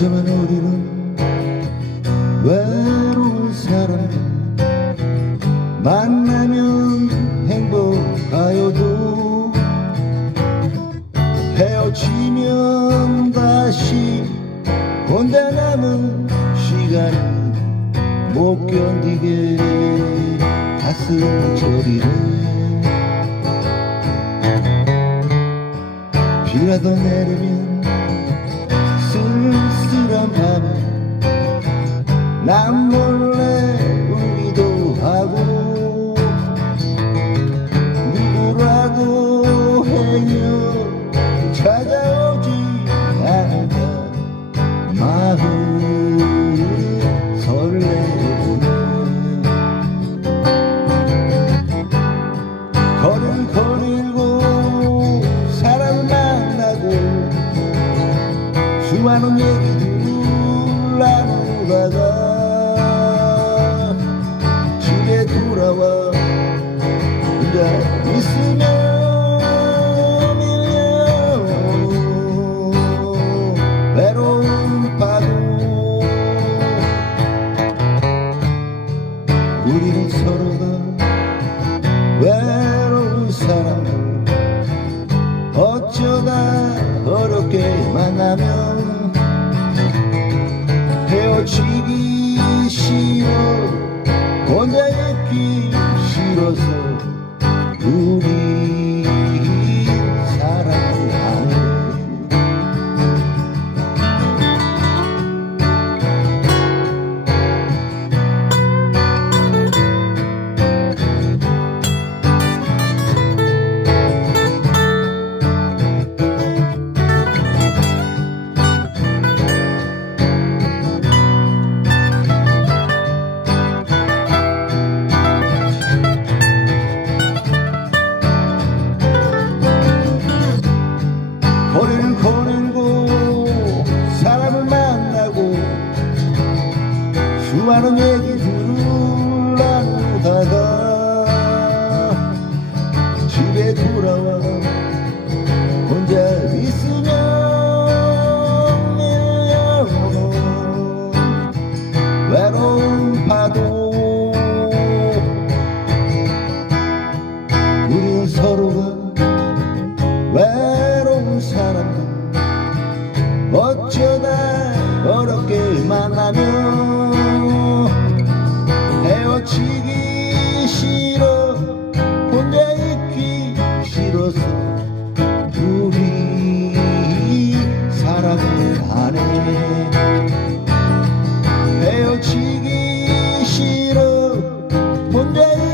어쩌면 우리는 외로운 사람 만나면 행복하여도 헤어지면 다시 혼자 남은 시간을 못 견디게 가슴 저리를 비라도 내리면 밤에 난 몰래 울기도 하고 누구라도 해요 찾아오지 않을까. 마음 설레네 걸음 거닐고 사람을 만나고 수많은 얘기들 서로가 외로운 사람을 어쩌다 어렵게 만나면 헤어지기 싫어 혼자 수많은 얘기들을 나누다가 집에 돌아와 혼자 있으면 밀려오는 외로운 파도. 우리는 서로가 외로운 사람들. 어쩌 바람가네. 헤어지기 싫어. 혼자